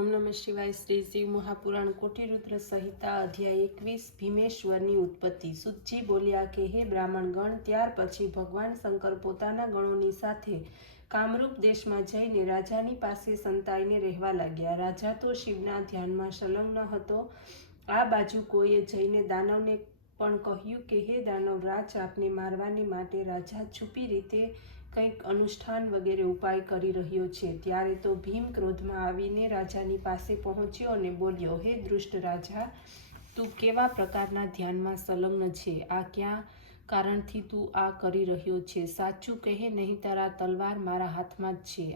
ओम नमः शिवाय। श्री शिव महापुराण कोटिरुद्र संहिता अध्याय 21 भीमेश्वरनी उत्पत्ति। सुतजी बोल्या के हे ब्राह्मण गण, त्यार पछी भगवान शंकर पोताना गणोनी साथे कामरूप देशमां जईने राजानी पासे संताईने रहेवा लाग्या। राजा तो शिवना ध्यानमां संलग्न हतो। आ बाजु कोઈએ जईने दानवने पण कह्युं के हे दानवराज, आपने मारवाने माटे राजा छुपी रीते કંઈક અનુષ્ઠાન વગેરે ઉપાય કરી રહ્યો છે। ત્યારે તો ભીમ ક્રોધમાં આવીને રાજાની પાસે પહોંચ્યો અને બોલ્યો, હે દુષ્ટ રાજા, તું કેવા પ્રકારના ધ્યાનમાં સંલગ્ન છે? આ ક્યાં કારણથી તું આ કરી રહ્યો છે? સાચું કહે, નહીંતર આ તલવાર મારા હાથમાં જ છે।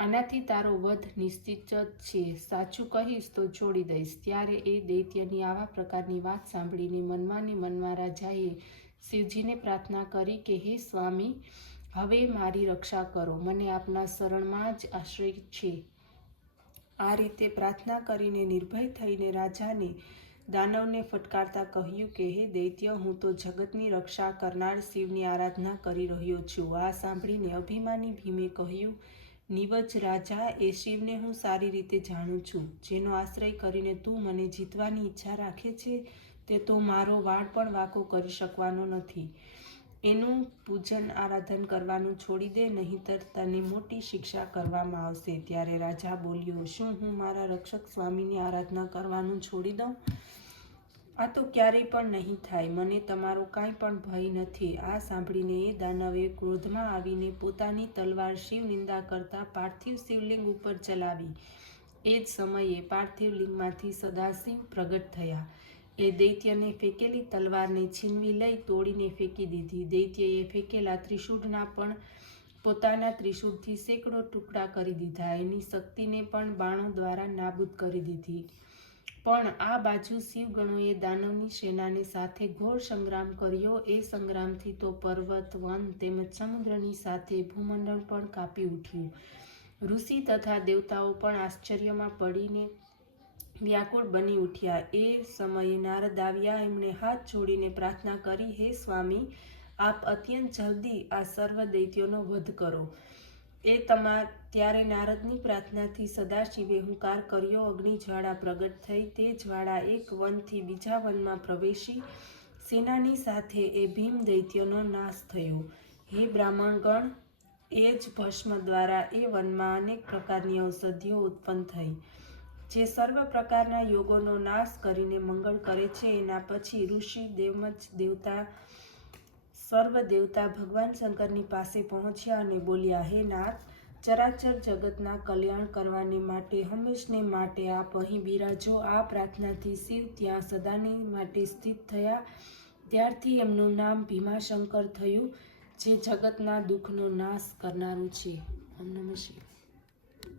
આનાથી તારો વધ નિશ્ચિત જ છે। સાચું કહીશ તો છોડી દઈશ। ત્યારે એ દૈત્યની આવા પ્રકારની વાત સાંભળીને મનમાં ને મનમાં રાજાએ શિવજીને પ્રાર્થના કરી કે હે સ્વામી, હવે મારી રક્ષા કરો, મને આપના શરણમાં જ આશ્રય છે। આ રીતે પ્રાર્થના કરીને નિર્ભય થઈને રાજાને દાનવને ફટકારતા કહ્યું કે હે દૈત્ય, હું તો જગતની રક્ષા કરનાર શિવની આરાધના કરી રહ્યો છું। આ સાંભળીને અભિમાની ભીમે કહ્યું, નિવજ રાજા, એ શિવને હું સારી રીતે જાણું છું। જેનો આશ્રય કરીને તું મને જીતવાની ઈચ્છા રાખે છે, તે તો મારો વાળ પણ વાંકો કરી શકવાનો નથી। એનું પૂજન આરાધન કરવાનું છોડી દે, નહીંતર તને મોટી શિક્ષા કરવામાં આવશે। ત્યારે રાજા બોલ્યો, શું હું મારા રક્ષક સ્વામીની આરાધના કરવાનું છોડી દઉં? આ તો ક્યારેય પણ નહીં થાય। મને તમારો કાંઈ પણ ભય નથી। આ સાંભળીને એ દાનવે ક્રોધમાં આવીને પોતાની તલવાર શિવ નિંદા કરતા પાર્થિવ શિવલિંગ ઉપર ચલાવી। એ જ સમયે પાર્થિવ લિંગમાંથી સદાશિવ પ્રગટ થયા। એ દૈત્યને ફેંકેલી તલવારને છીનવી લઈ તોડીને ફેંકી દીધી। દૈત્યએ ફેંકેલા ત્રિશૂળના પણ પોતાના ત્રિશૂળથી સેંકડો ટુકડા કરી દીધા। એની શક્તિને પણ બાણો દ્વારા નાબૂદ કરી દીધી। પણ આ બાજુ શિવગણોએ દાનવની સેનાની સાથે ઘોર સંગ્રામ કર્યો। એ સંગ્રામથી તો પર્વત, વન તેમજ સમુદ્રની સાથે ભૂમંડળ પણ કાપી ઉઠ્યું। ઋષિ તથા દેવતાઓ પણ આશ્ચર્યમાં પડીને વ્યાકુળ બની ઉઠ્યા। એ સમયે નારદ આવ્યા। એમણે હાથ જોડીને પ્રાર્થના કરી, હે સ્વામી, આપ અત્યંત જલ્દી આ સર્વ દૈત્યોનો વધ કરો। ત્યારે નારદની પ્રાર્થનાથી સદાશિવે હુંકાર કર્યો। અગ્નિજ્વાળા પ્રગટ થઈ। તે જ્વાળા એક વનથી બીજા વનમાં પ્રવેશી સેનાની સાથે એ ભીમ દૈત્યનો નાશ થયો। હે બ્રાહ્મણગણ, એ જ ભસ્મ દ્વારા એ વનમાં અનેક પ્રકારની ઔષધિઓ ઉત્પન્ન થઈ, જે સર્વ પ્રકારના યોગોનો નાશ કરીને મંગળ કરે છે। એના પછી ઋષિ સર્વ દેવતા ભગવાન શંકરની પાસે પહોંચ્યા અને બોલ્યા, હે નાથ, ચરાચર જગતના કલ્યાણ કરવાને માટે હંમેશને માટે આપ અહીં બિરાજો। આ પ્રાર્થનાથી શિવ ત્યાં સદાને માટે સ્થિત થયા। ત્યારથી એમનું નામ ભીમાશંકર થયું, જે જગતના દુઃખનો નાશ કરનારું છે। ઓમ નમઃ શિવાય।